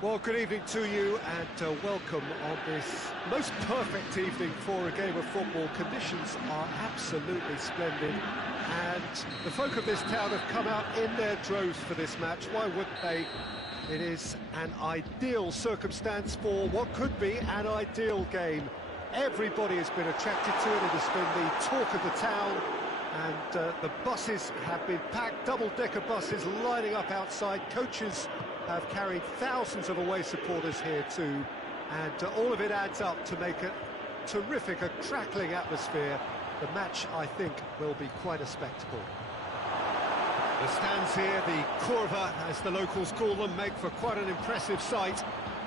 Well, good evening to you and welcome on this most perfect evening for a game of football. Conditions are absolutely splendid and the folk of this town have come out in their droves for this match. Why wouldn't they? It is an ideal circumstance for what could be an ideal game. Everybody has been attracted to it. It has been the talk of the town, and the buses have been packed, double-decker buses lining up outside. Coaches have carried thousands of away supporters here too, and all of it adds up to make a terrific, a crackling atmosphere. The match, I think, will be quite a spectacle. The stands here, the curva, as the locals call them, make for quite an impressive sight,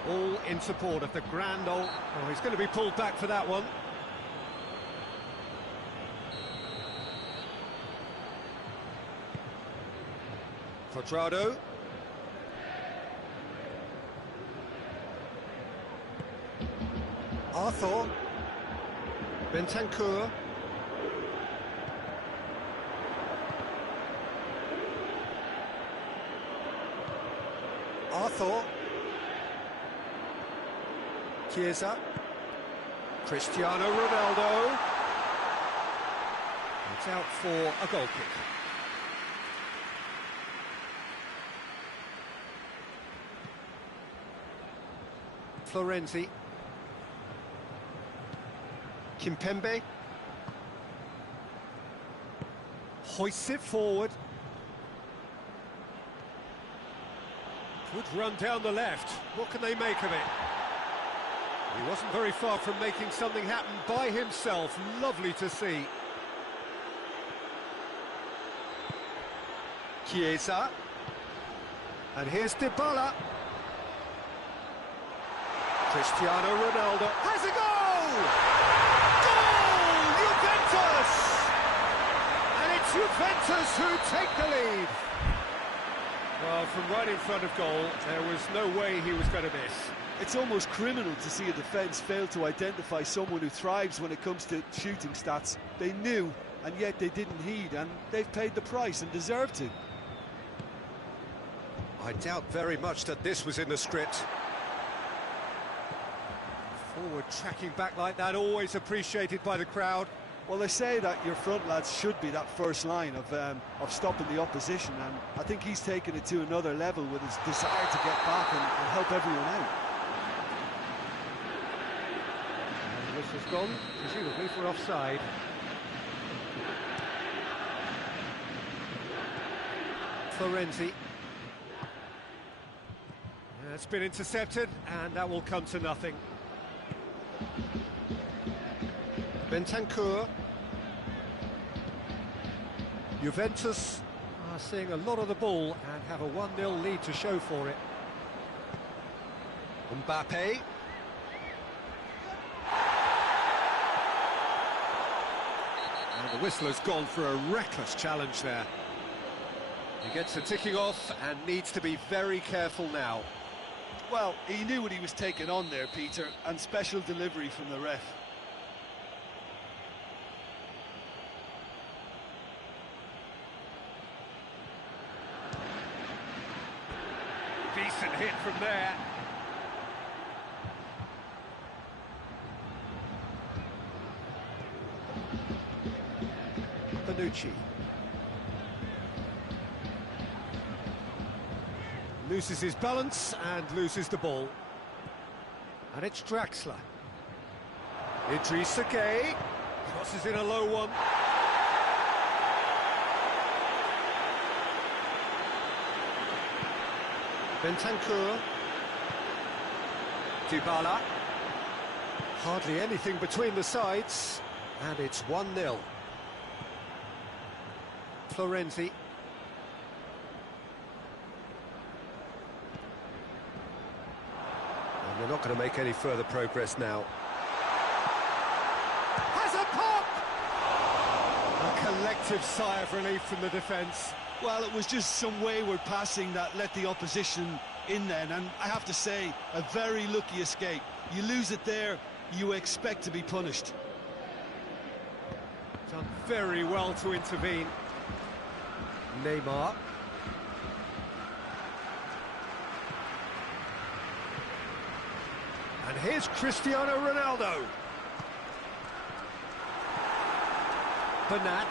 all in support of the grand old... Oh, he's going to be pulled back for that one. Quadrado. Arthur. Bentancur. Arthur. Chiesa. Cristiano Ronaldo. It's out for a goal kick. Florenzi. Kimpembe. Hoists it forward. Good run down the left. What can they make of it? He wasn't very far from making something happen by himself. Lovely to see. Chiesa. And here's Dybala. Cristiano Ronaldo has a goal! Juventus who take the lead. Well, from right in front of goal, there was no way he was going to miss. It's almost criminal to see a defence fail to identify someone who thrives when it comes to shooting stats. They knew, and yet they didn't heed, and they've paid the price and deserved to. I doubt very much that this was in the script. Forward tracking back like that, always appreciated by the crowd. Well, they say that your front lads should be that first line of stopping the opposition, and I think he's taken it to another level with his desire to get back and help everyone out. And this has gone, presumably for offside. Florenzi. It's been intercepted, and that will come to nothing. Bentancur. Juventus are seeing a lot of the ball and have a 1-0 lead to show for it. Mbappe. And the whistle has gone for a reckless challenge there. He gets the ticking off and needs to be very careful now. Well, he knew what he was taking on there, Peter, and special delivery from the ref. Decent hit from there. Bonucci. Loses his balance and loses the ball. And it's Draxler. Idrissa Gueye crosses in a low one. Bentancur. Dybala. Hardly anything between the sides, and it's 1-0. Florenzi. And they're not going to make any further progress now. Has a pop! A collective sigh of relief from the defence. Well, it was just some wayward passing that let the opposition in then, and I have to say, a very lucky escape. You lose it there, you expect to be punished. Done very well to intervene. Neymar. And here's Cristiano Ronaldo. Bernat.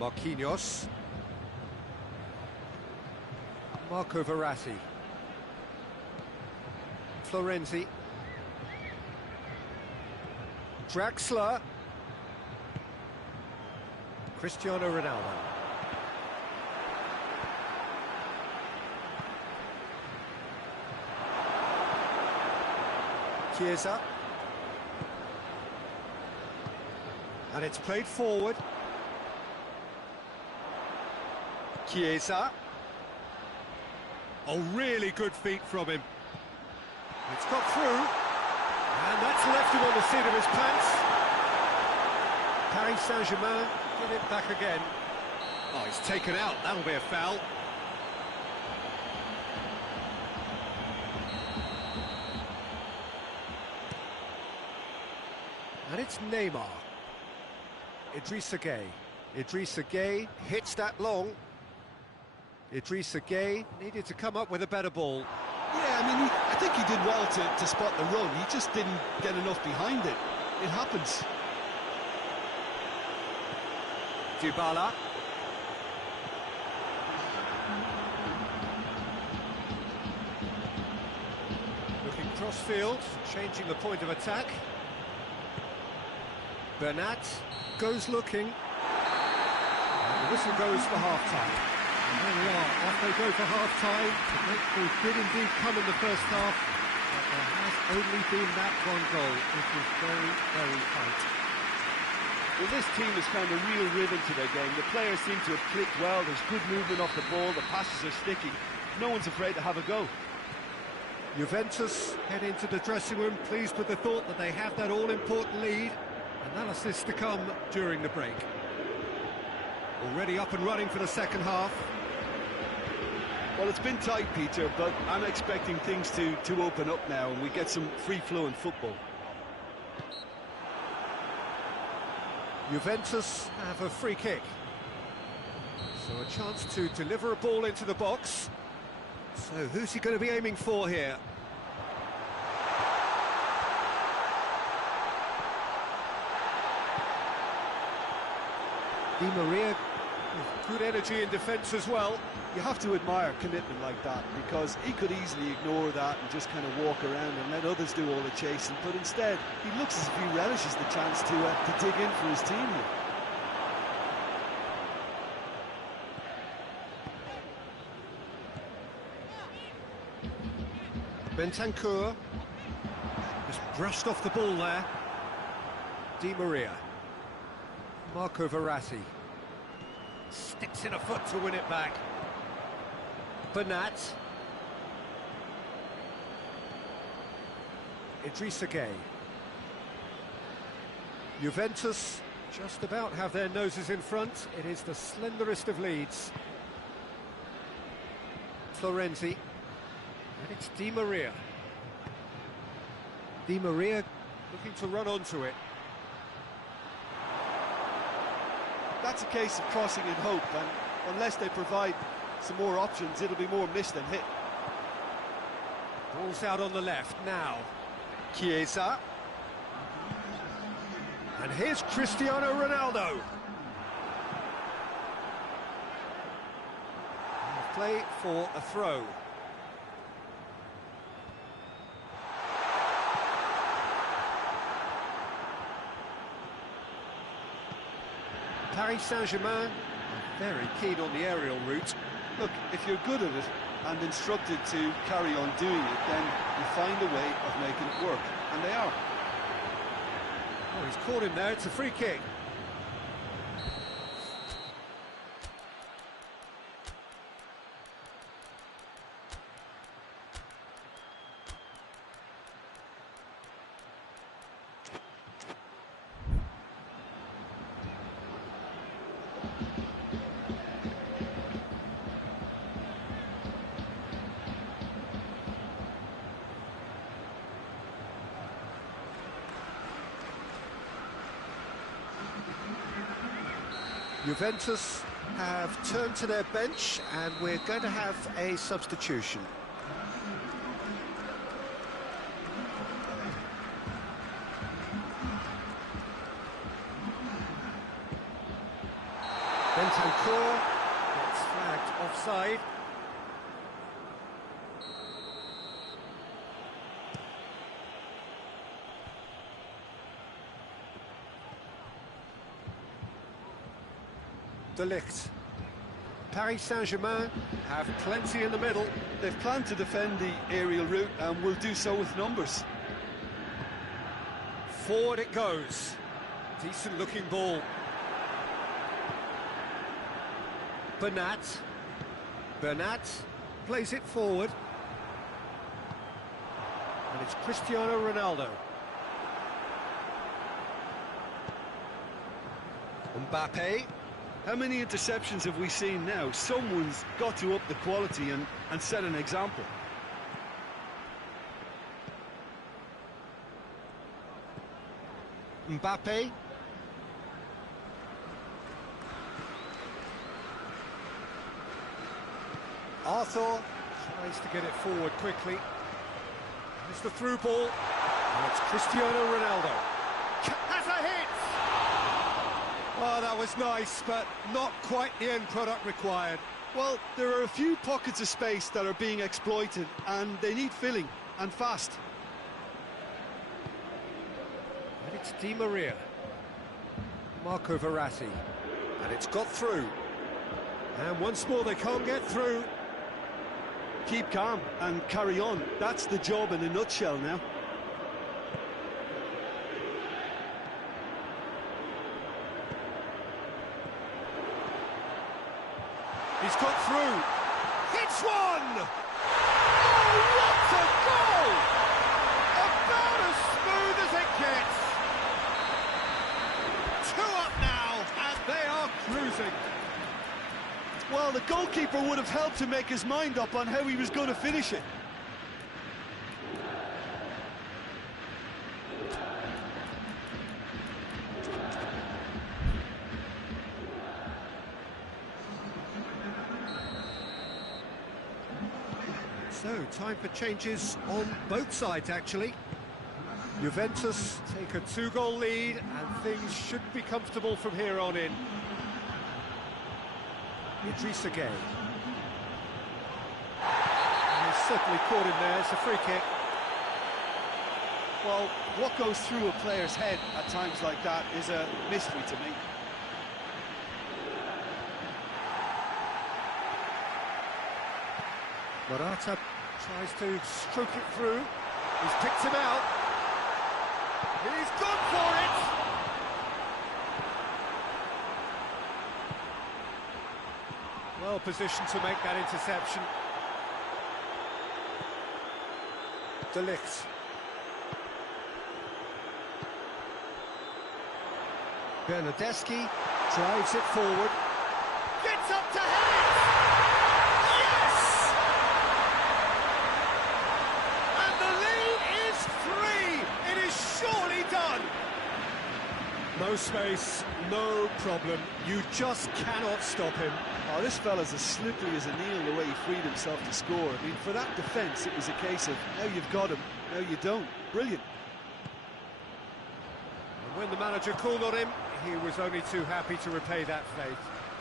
Marquinhos. Marco Verratti. Florenzi. Draxler. Cristiano Ronaldo. Chiesa. And it's played forward. Chiesa. Oh, really good feet from him. It's got through. And that's left him on the seat of his pants. Paris Saint-Germain get it back again. Oh, he's taken out. That'll be a foul. And it's Neymar. Idrissa Gueye. Idrissa Gueye hits that long. Idrissa Gueye needed to come up with a better ball. Yeah, I mean, I think he did well to spot the run. He just didn't get enough behind it. It happens. Dybala. Looking cross-field, changing the point of attack. Bernat goes looking. And the whistle goes for half-time. And there we are, off they go for half-time. The breakthrough did indeed come in the first half, but there has only been that one goal. It was very, very tight. Well, this team has found a real rhythm to their game. The players seem to have clicked well. There's good movement off the ball. The passes are sticky. No one's afraid to have a go. Juventus head into the dressing room pleased with the thought that they have that all-important lead. Analysis to come during the break. Already up and running for the second half. Well, it's been tight, Peter, but I'm expecting things to open up now and we get some free-flowing football. Juventus have a free kick. So a chance to deliver a ball into the box. So who's he going to be aiming for here? Di Maria with good energy in defence as well. You have to admire commitment like that, because he could easily ignore that and just kind of walk around and let others do all the chasing, but instead he looks as if he relishes the chance to dig in for his team here. Bentancur just brushed off the ball there. Di Maria. Marco Verratti sticks in a foot to win it back. Bernat. Idrissa Gueye. Juventus just about have their noses in front. It is the slenderest of leads. Florenzi. And it's Di Maria. Di Maria looking to run onto it. That's a case of crossing in hope, and unless they provide some more options, it'll be more miss than hit. Ball's out on the left now. Chiesa. And here's Cristiano Ronaldo. Play for a throw. Paris Saint-Germain very keen on the aerial route. Look, if you're good at it and instructed to carry on doing it, then you find a way of making it work, and they are. Oh, he's caught him there, it's a free kick. Juventus have turned to their bench and we're going to have a substitution. Bentancur gets flagged offside. De Ligt. Paris Saint-Germain have plenty in the middle. They've planned to defend the aerial route and will do so with numbers. Forward it goes. Decent looking ball. Bernat plays it forward. And it's Cristiano Ronaldo. Mbappe. How many interceptions have we seen now? Someone's got to up the quality and set an example. Mbappe. Arthur tries to get it forward quickly. It's the through ball. And it's Cristiano Ronaldo. Has a hit! Oh, that was nice, but not quite the end product required. Well, there are a few pockets of space that are being exploited, and they need filling, and fast. And it's Di Maria. Marco Verratti. And it's got through. And once more, they can't get through. Keep calm and carry on. That's the job in a nutshell now. He's got through. Hits one! Oh, what a goal! About as smooth as it gets. 2 up now, and they are cruising. Well, the goalkeeper would have helped to make his mind up on how he was going to finish it. So, time for changes on both sides, actually. Juventus take a 2-goal lead, and things should be comfortable from here on in. Idrissa Gueye. He's certainly caught him there, it's a free kick. Well, what goes through a player's head at times like that is a mystery to me. Morata tries to stroke it through. He's picked him out. He's gone for it! Well positioned to make that interception. De Ligt. Bernardeschi drives it forward. Gets up to head it! Yes! And the lead is 3! It is surely done! No space, no problem. You just cannot stop him. Oh, this fella's as slippery as a needle the way he freed himself to score. I mean, for that defence, it was a case of now you've got him, now you don't. Brilliant. And when the manager called on him, he was only too happy to repay that faith.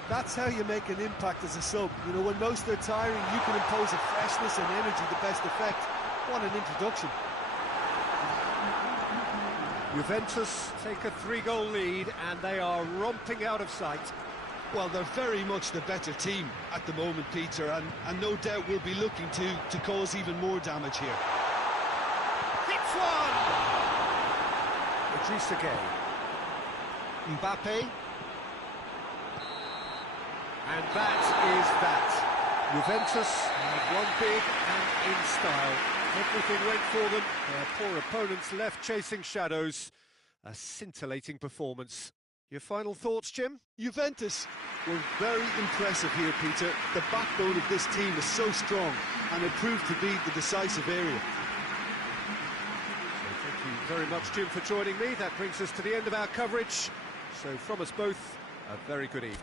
That's how you make an impact as a sub. You know, when most are tiring, you can impose a freshness and energy to best effect. What an introduction. Juventus take a 3-goal lead, and they are romping out of sight. Well, they're very much the better team at the moment, Peter, and no doubt will be looking to cause even more damage here. Hits one! Idrissa Gueye. Mbappe. And that is that. Juventus have won big and in style. Everything went for them. Their poor opponents left chasing shadows. A scintillating performance. Your final thoughts, Jim? Juventus were very impressive here, Peter. The backbone of this team is so strong, and it proved to be the decisive area. So thank you very much, Jim, for joining me. That brings us to the end of our coverage. So from us both, a very good evening.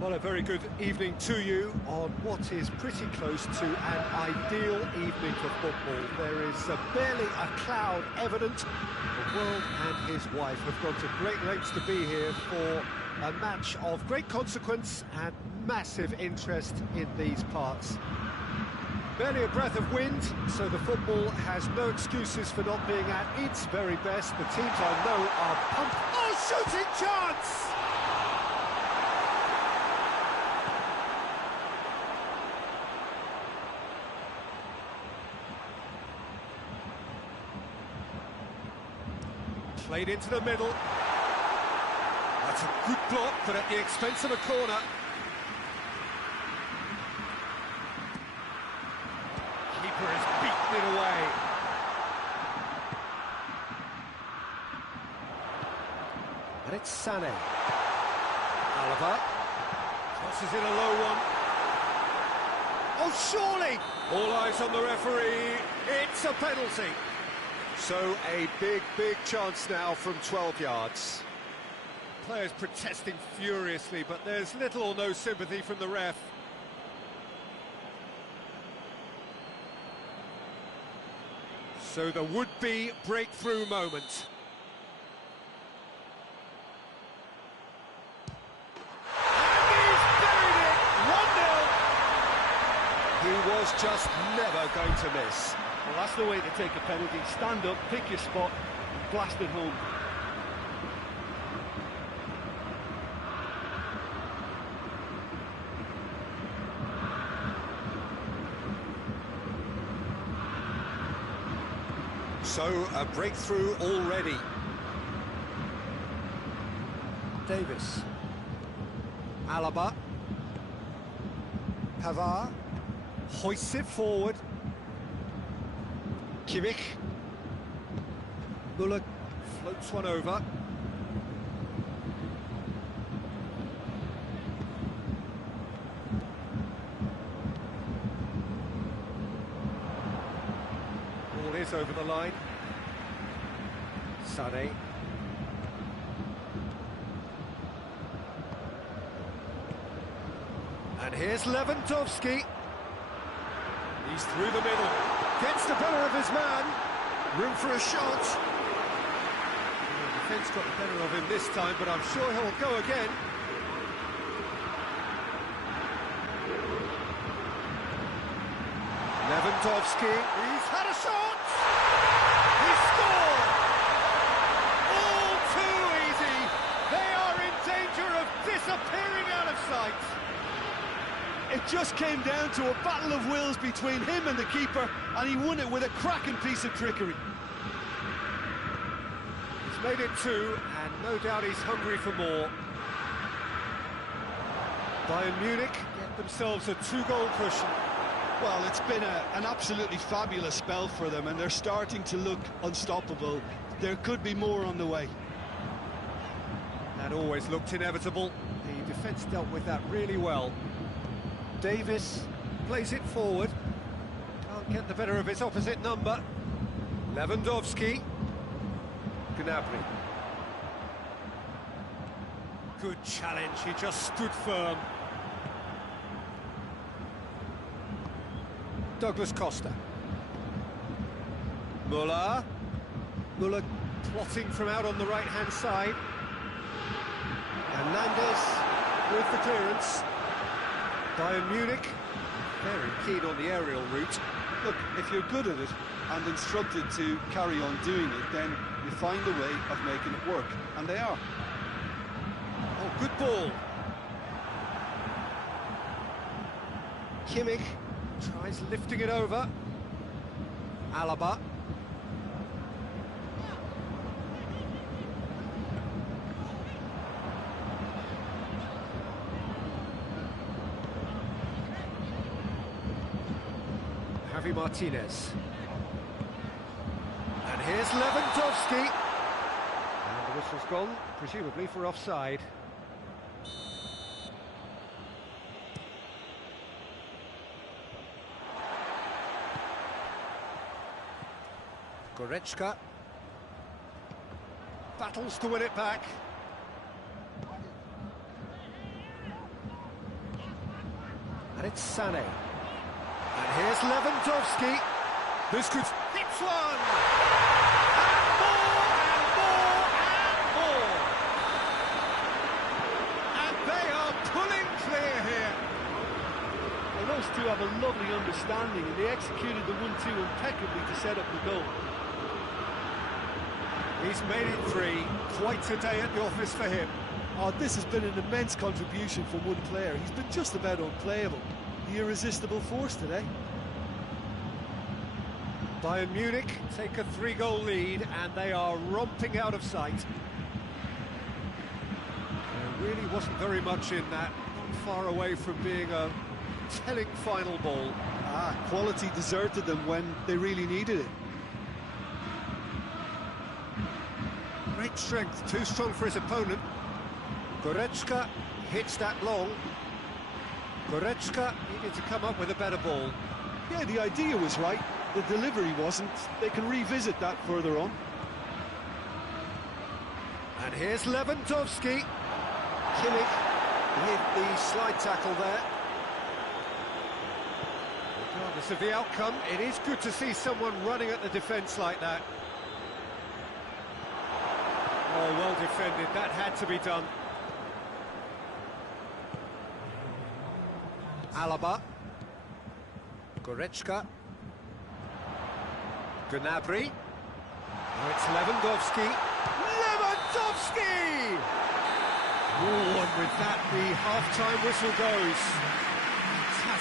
Well, a very good evening to you on what is pretty close to an ideal evening for football. There is barely a cloud evident. The world and his wife have gone to great lengths to be here for a match of great consequence and massive interest in these parts. Barely a breath of wind, so the football has no excuses for not being at its very best. The teams I know are pumped. Oh, shooting chance! Played into the middle. That's a good block, but at the expense of a corner. Keeper has beaten it away. And it's Sané. Alaba. Crosses in a low one. Oh, surely! All eyes on the referee. It's a penalty. So a big chance now from 12 yards. Players protesting furiously, but there's little or no sympathy from the ref. So the would-be breakthrough moment. And he's buried it! 1-0! He was just never going to miss. Well, that's the way to take a penalty. Stand up, pick your spot, and blast it home. So, a breakthrough already. Davis. Alaba. Pavard. Hoists it forward. Kimmich. Muller floats one over. Ball is over the line. Sané. And here's Lewandowski. He's through the middle. Gets the better of his man. Room for a shot. The defence got the better of him this time, but I'm sure he'll go again. Lewandowski. He's had a shot. He scored. All too easy. They are in danger of disappearing out of sight. It just came down to a battle of wills between him and the keeper, and he won it with a cracking piece of trickery. He's made it two, and no doubt he's hungry for more. Bayern Munich get themselves a two-goal cushion. Well, it's been an absolutely fabulous spell for them, and they're starting to look unstoppable. There could be more on the way. That always looked inevitable. The defence dealt with that really well. Davis plays it forward. Can't get the better of his opposite number. Lewandowski. Gnabry. Good challenge, he just stood firm. Douglas Costa. Muller. Muller plotting from out on the right-hand side. Hernandez with the clearance. Bayern Munich, very keen on the aerial route. Look, if you're good at it and instructed to carry on doing it, then you find a way of making it work, and they are. Oh, good ball. Kimmich tries lifting it over. Alaba. Javi Martinez. And here's Lewandowski. And the whistle's gone, presumably for offside. Goretzka. Battles to win it back. And it's Sané. And here's Lewandowski. This could hit one! And more, and more, and more! And they are pulling clear here. Well, those two have a lovely understanding, and they executed the 1-2 impeccably to set up the goal. He's made it three. Quite a day at the office for him. Oh, this has been an immense contribution from one player. He's been just about unplayable. The irresistible force today. Bayern Munich take a three-goal lead, and they are romping out of sight. There really wasn't very much in that, not far away from being a telling final ball. Quality deserted them when they really needed it. Great strength, too strong for his opponent. Goretzka hits that long. Goretzka needed to come up with a better ball. Yeah, the idea was right. The delivery wasn't. They can revisit that further on. And here's Lewandowski. Kimmich with the slide tackle there. Regardless of the outcome, it is good to see someone running at the defence like that. Oh, well defended. That had to be done. Alaba. Goretzka. Gnabry. Oh, it's Lewandowski. Oh, and with that, the half-time whistle goes.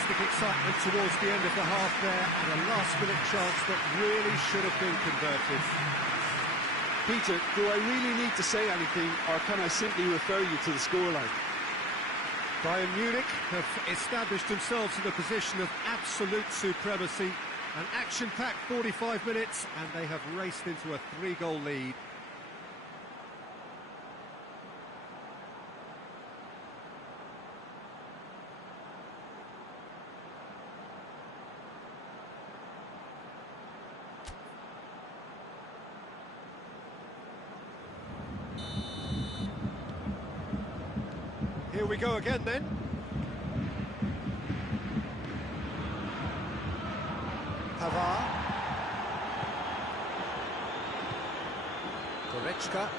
fantastic excitement towards the end of the half there, and a last-minute chance that really should have been converted. Peter, do I really need to say anything, or can I simply refer you to the scoreline? Bayern Munich have established themselves in a position of absolute supremacy. An action-packed 45 minutes, and they have raced into a 3-goal lead. Here we go again then. Pavard. Goretzka.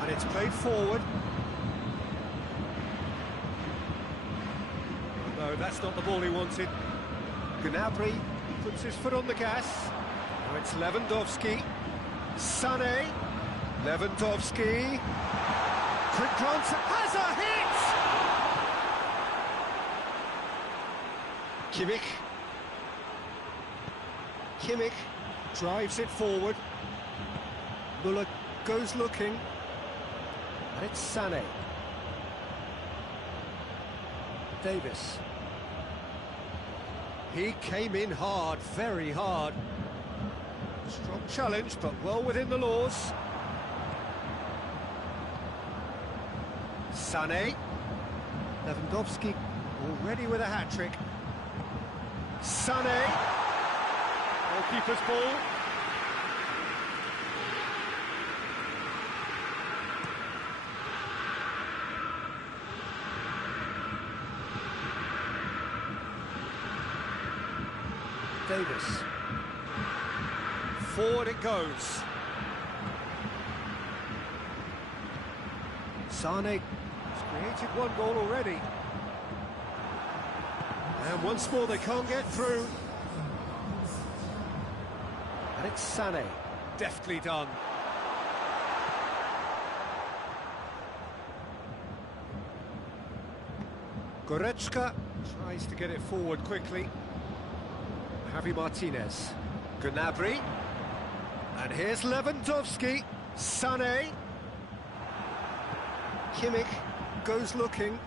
And it's played forward. No, that's not the ball he wanted. Gnabry puts his foot on the gas. Now it's Lewandowski. Sané. Lewandowski. Quick glance, has a hit! Kimmich drives it forward. Müller goes looking. And it's Sané. Davis. He came in hard, very hard. Strong challenge, but well within the laws. Sané. Lewandowski already with a hat-trick. Sané. Goalkeeper's ball. Davis. Forward it goes. Sané has created one goal already. And once more they can't get through. And it's Sané. Deftly done. Goretzka tries to get it forward quickly. Javi Martinez. Gnabry. And here's Lewandowski. Sané. Kimmich goes looking.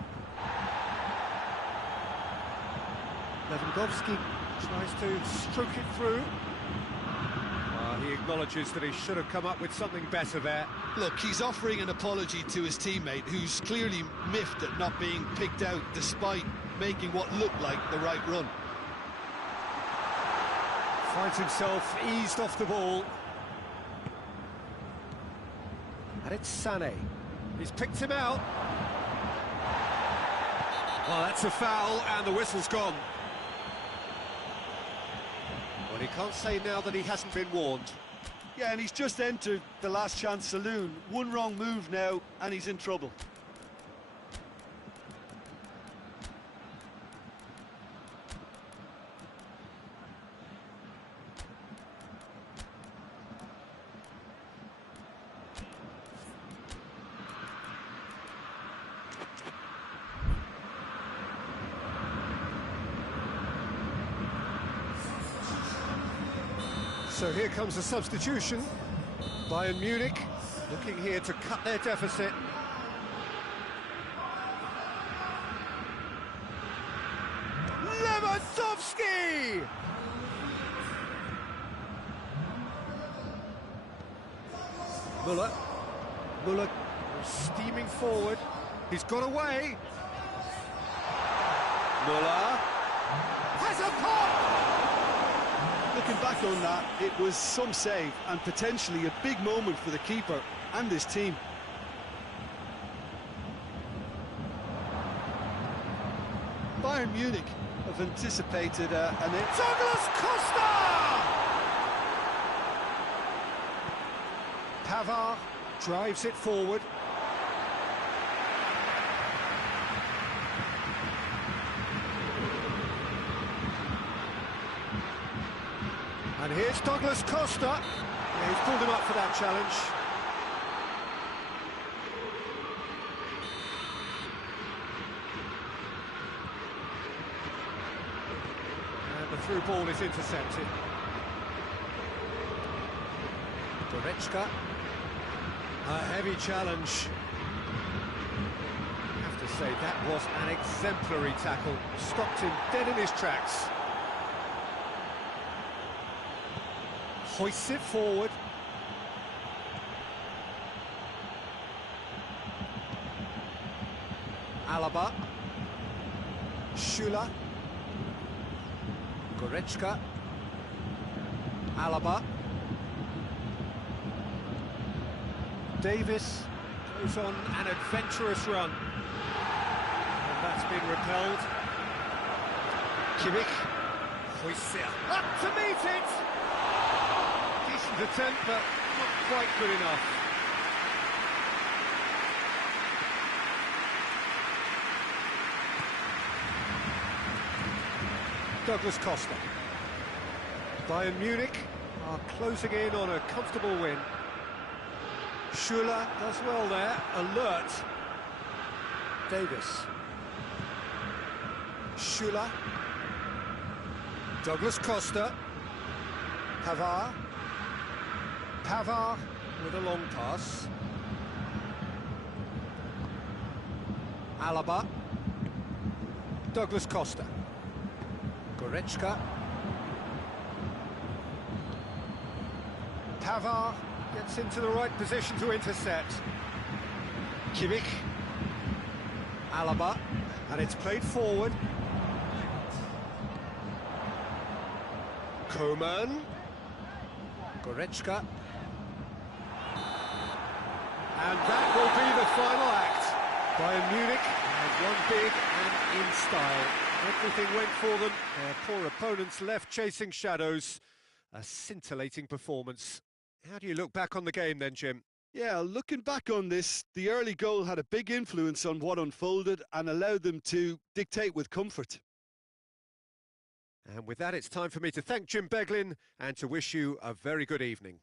Lewandowski tries to stroke it through. He acknowledges that he should have come up with something better there. Look, he's offering an apology to his teammate, who's clearly miffed at not being picked out despite making what looked like the right run. Finds himself eased off the ball. And it's Sané. He's picked him out. Well, that's a foul, and the whistle's gone. Well, he can't say now that he hasn't been warned. Yeah, and he's just entered the last chance saloon. One wrong move now, and he's in trouble. So here comes a substitution. Bayern Munich looking here to cut their deficit. Lewandowski! Müller steaming forward. He's got away. Müller has a pop! Looking back on that, it was some save and potentially a big moment for the keeper and his team. Bayern Munich have anticipated an... Douglas Costa! Pavard drives it forward. And here's Douglas Costa. Yeah, he's pulled him up for that challenge. through ball is intercepted. Goretzka. A heavy challenge. I have to say, that was an exemplary tackle. Stopped him dead in his tracks. Hoists it forward. Alaba. Schüller. Goretzka. Alaba. Davis goes on an adventurous run. And that's been repelled. Kimmich. Hoists it up to meet it! Decent attempt, but not quite good enough. Douglas Costa. Bayern Munich are closing in on a comfortable win. Schüller does well there, alert. Davis. Schüller. Douglas Costa. Pavard. Pavard with a long pass. Alaba. Douglas Costa. Goretzka. Pavard gets into the right position to intercept. Kimmich. Alaba. And it's played forward. Coman. Goretzka. And that will be the final act. Bayern Munich has won big and in style. Everything went for them. Their poor opponents left chasing shadows. A scintillating performance. How do you look back on the game then, Jim? Yeah, looking back on this, the early goal had a big influence on what unfolded and allowed them to dictate with comfort. And with that, it's time for me to thank Jim Beglin and to wish you a very good evening.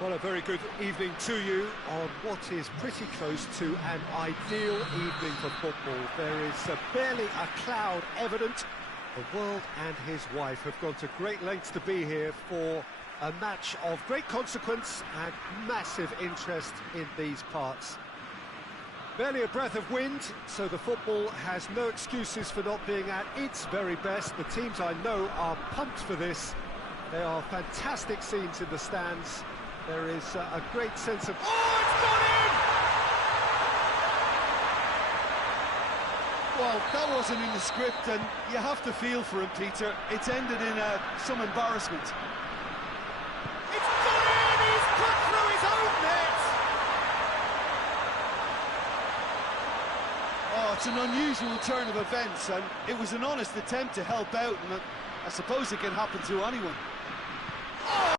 Well, a very good evening to you on what is pretty close to an ideal evening for football. There is barely a cloud evident. The world and his wife have gone to great lengths to be here for a match of great consequence and massive interest in these parts. Barely a breath of wind, so the football has no excuses for not being at its very best. The teams I know are pumped for this. There are fantastic scenes in the stands. There is a great sense of... Oh, it's gone in! Well, that wasn't in the script, and you have to feel for him, Peter. It's ended in some embarrassment. It's gone in! He's put through his own net! Oh, it's an unusual turn of events, and it was an honest attempt to help out, and I suppose it can happen to anyone. Oh!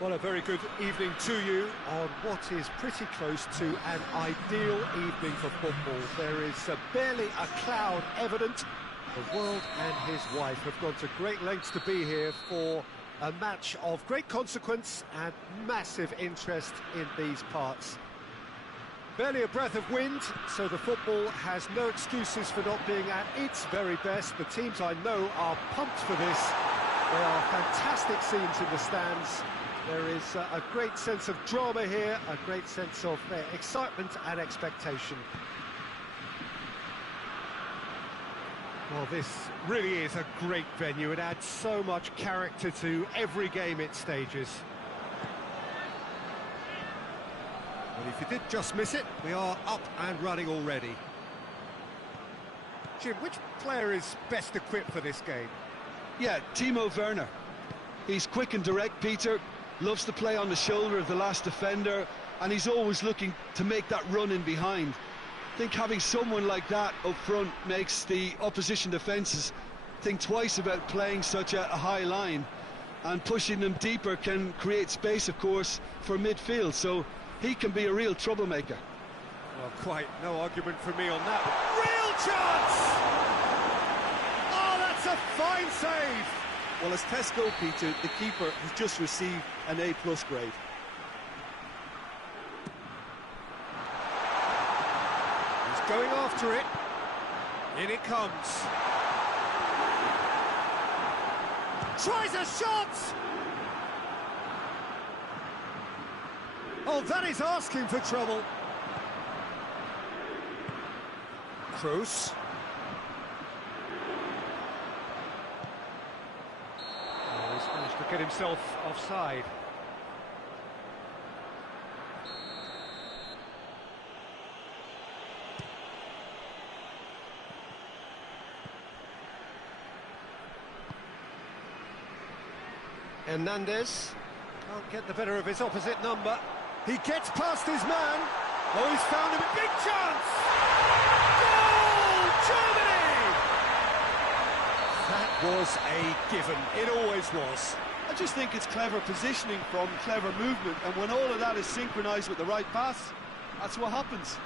Well, a very good evening to you on what is pretty close to an ideal evening for football. There is barely a cloud evident. The world and his wife have gone to great lengths to be here for a match of great consequence and massive interest in these parts. Barely a breath of wind, so the football has no excuses for not being at its very best. The teams I know are pumped for this. There are fantastic scenes in the stands. There is a great sense of drama here, a great sense of excitement and expectation. Well, this really is a great venue. It adds so much character to every game it stages. Well, if you did just miss it, we are up and running already. Jim, which player is best equipped for this game? Yeah, Timo Werner. He's quick and direct, Peter. Loves to play on the shoulder of the last defender, and he's always looking to make that run in behind. I think having someone like that up front makes the opposition defences think twice about playing such a high line, and pushing them deeper can create space, of course, for midfield, so he can be a real troublemaker. Well, quite no argument from me on that. Real chance! That's a fine save! Well, as tests go, Peter, the keeper has just received an A+ grade. He's going after it. In it comes. Tries a shot! Oh, that is asking for trouble. Kroos. Oh, he's managed to get himself offside. Hernandez can't get the better of his opposite number. He gets past his man. Oh, he's found him a big chance! Goal! Germany! That was a given. It always was. I just think it's clever positioning from clever movement, and when all of that is synchronised with the right pass, that's what happens.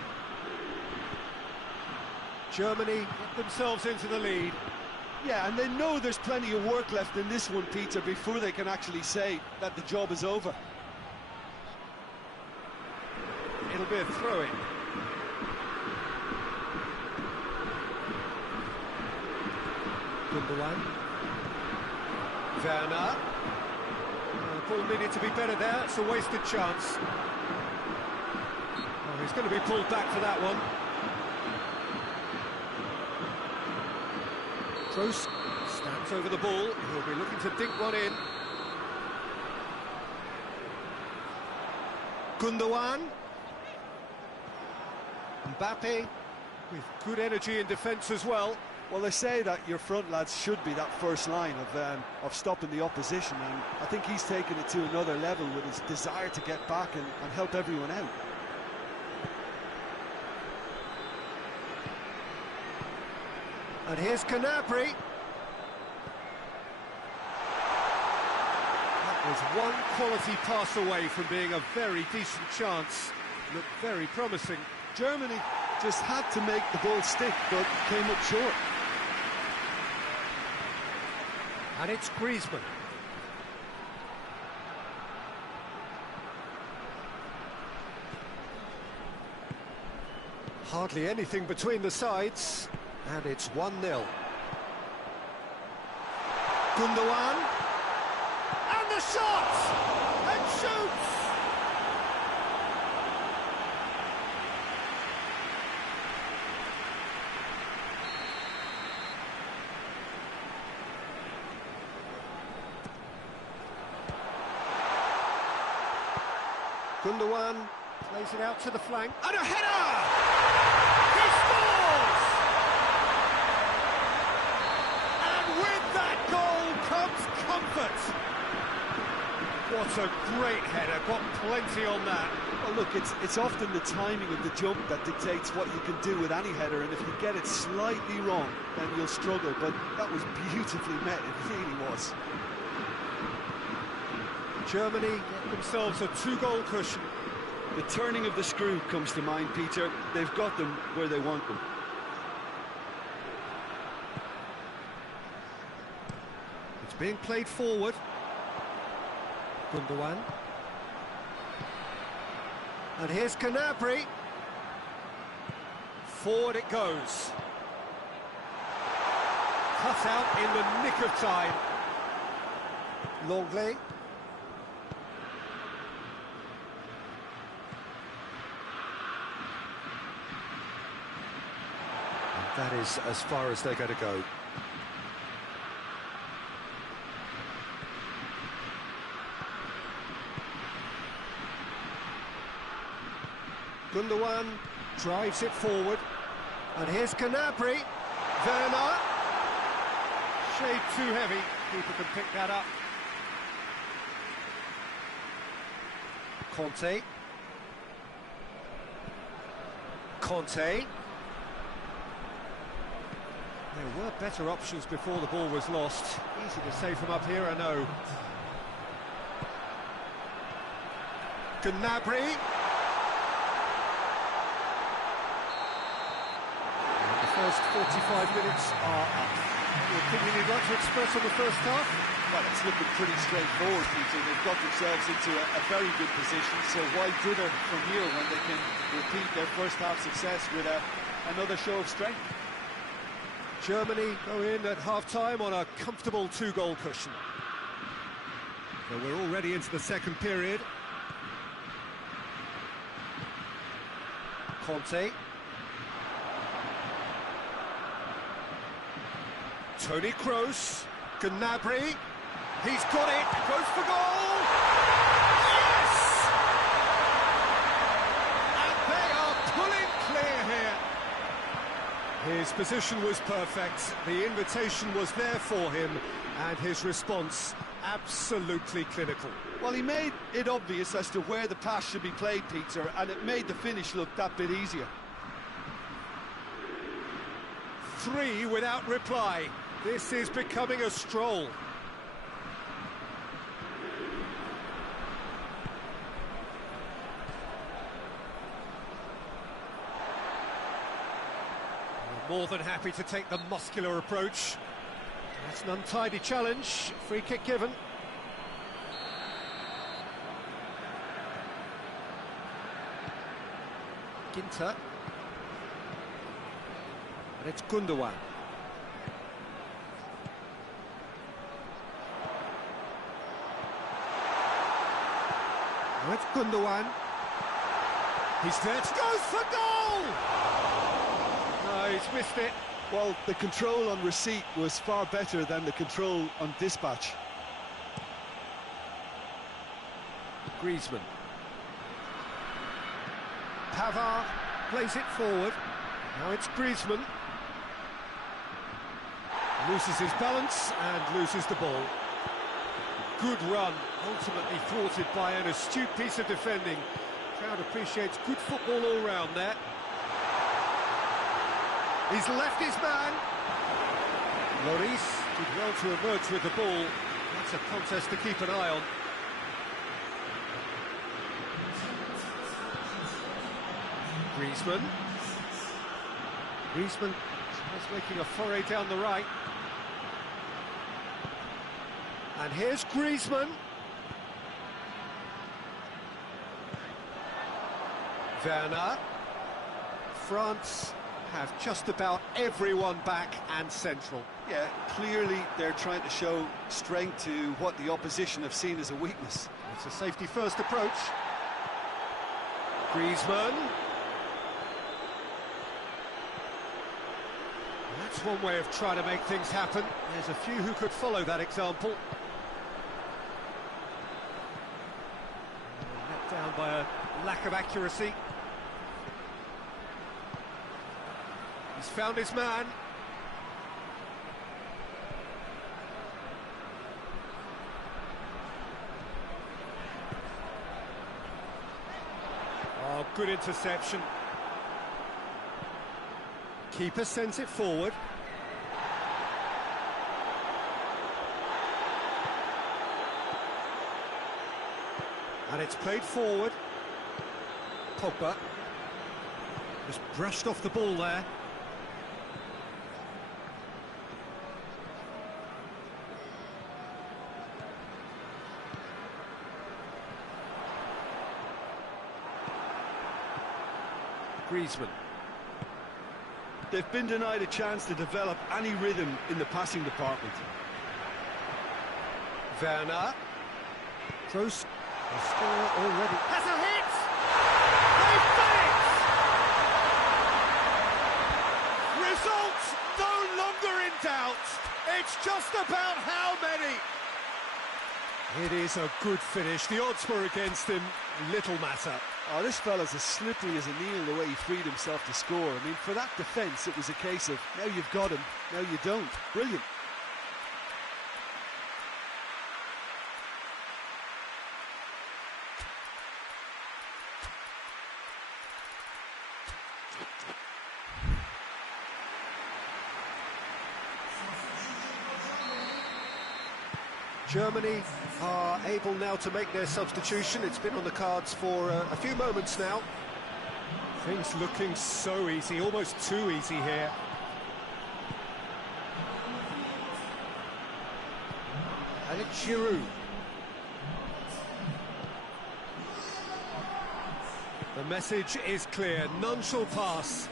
Germany get themselves into the lead. Yeah, and they know there's plenty of work left in this one, Peter, before they can actually say that the job is over. It'll be a throw-in. Gundogan. Werner. The ball needed to be better there. It's a wasted chance. Oh, he's going to be pulled back for that one. Kroos stands over the ball. He'll be looking to dink one in. Gundogan. Mbappe with good energy in defence as well. Well, they say that your front lads should be that first line of stopping the opposition, and I think he's taken it to another level with his desire to get back and help everyone out. And here's Gnabry. That was one quality pass away from being a very decent chance. Looked very promising. Germany just had to make the ball stick, but came up short. And it's Griezmann. Hardly anything between the sides. And it's 1-0. Gundogan. And the shot! And shoots! Gundogan plays it out to the flank. And a header! He scores! With that goal comes comfort. What a great header, got plenty on that. Well, look, it's often the timing of the jump that dictates what you can do with any header, and if you get it slightly wrong, then you'll struggle, but that was beautifully met, it really was. Germany get themselves a 2-goal cushion. The turning of the screw comes to mind, Peter. They've got them where they want them. Being played forward. Gundogan. And here's Gnabry. Forward it goes. Cut out in the nick of time. Longley. And that is as far as they're going to go. Gundogan drives it forward, and here's Gnabry. Werner, shade too heavy. Keeper can pick that up. Conte. There were better options before the ball was lost. Easy to say from up here, I know. Gnabry. The first 45 minutes are up. Any opinion you'd like to express on the first half? Well, it's looking pretty straightforward, Peter. They've got themselves into a very good position, so why dither from here when they can repeat their first half success with another show of strength? Germany go in at half-time on a comfortable 2-goal cushion. So we're already into the second period. Conte. Toni Kroos. Gnabry. He's got it. Goes for goal. Yes! And they are pulling clear here. His position was perfect. The invitation was there for him, and his response absolutely clinical. Well, he made it obvious as to where the pass should be played, Peter, and it made the finish look that bit easier. 3 without reply. This is becoming a stroll. More than happy to take the muscular approach. That's an untidy challenge. Free kick given. Ginter. And it's Gundogan. Now it's Gundogan. He's there. Goes for goal! No, he's missed it. Well, the control on receipt was far better than the control on dispatch. Griezmann. Pavard plays it forward. Now it's Griezmann. Loses his balance and loses the ball. Good run, ultimately thwarted by an astute piece of defending. Crowd appreciates good football all round there. He's left his man. Lloris did well to emerge with the ball. That's a contest to keep an eye on. Griezmann. Griezmann is making a foray down the right. And here's Griezmann. Werner. France have just about everyone back and central. Yeah, clearly they're trying to show strength to what the opposition have seen as a weakness. It's a safety-first approach. Griezmann. That's one way of trying to make things happen. There's a few who could follow that example. Let down by a lack of accuracy. He's found his man. Oh, good interception. Keeper sends it forward. And it's played forward. Pogba just brushed off the ball there. Griezmann. They've been denied a chance to develop any rhythm in the passing department. Werner. Kroos. The scorer already has a hit! They've done it! Results no longer in doubt. It's just about how many. It is a good finish. The odds were against him. Little matter. Oh, this fella's as slippery as a needle the way he freed himself to score. I mean, for that defence, it was a case of, now you've got him, now you don't. Brilliant. Germany are able now to make their substitution. It's been on the cards for a few moments now. Things looking so easy, almost too easy here. And it's Giroud. The message is clear, none shall pass.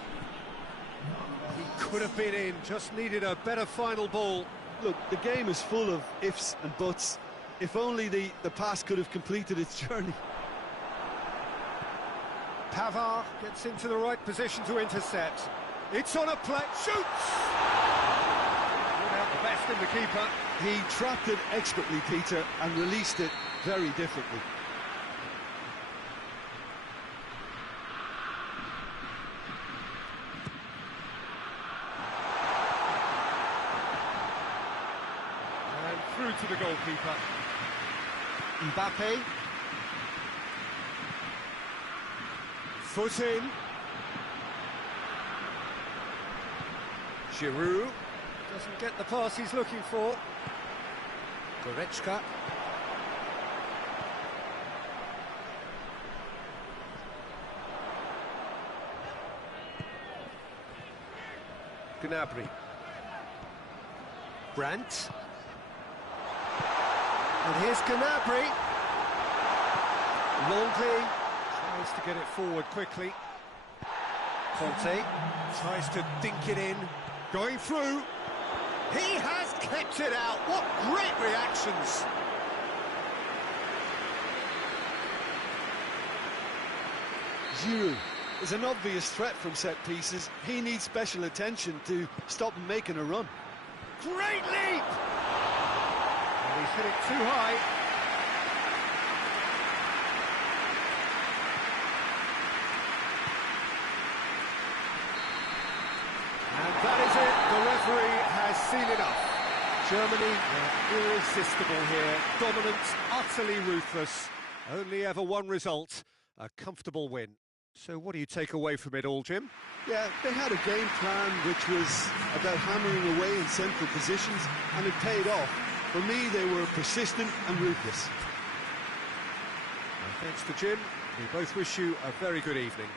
He could have been in, just needed a better final ball. Look, the game is full of ifs and buts. If only the pass could have completed its journey. Pavard gets into the right position to intercept. It's on a play, shoots! Without the best in the keeper. He trapped it expertly, Peter, and released it very differently. And through to the goalkeeper. Mbappe. Foot in. Giroud doesn't get the pass he's looking for. Goretzka. Gnabry. Brandt. And here's Gnabry. Longley tries to get it forward quickly. Conte tries to dink it in. Going through. He has kept it out. What great reactions. Giroud is an obvious threat from set pieces. He needs special attention to stop him making a run. Great leap! And he's hit it too high. And that is it. The referee has seen enough. Germany are irresistible here. Dominant, utterly ruthless. Only ever one result, a comfortable win. So what do you take away from it all, Jim? Yeah, they had a game plan which was about hammering away in central positions, and it paid off. For me, they were persistent and ruthless. Well, thanks to Jim. We both wish you a very good evening.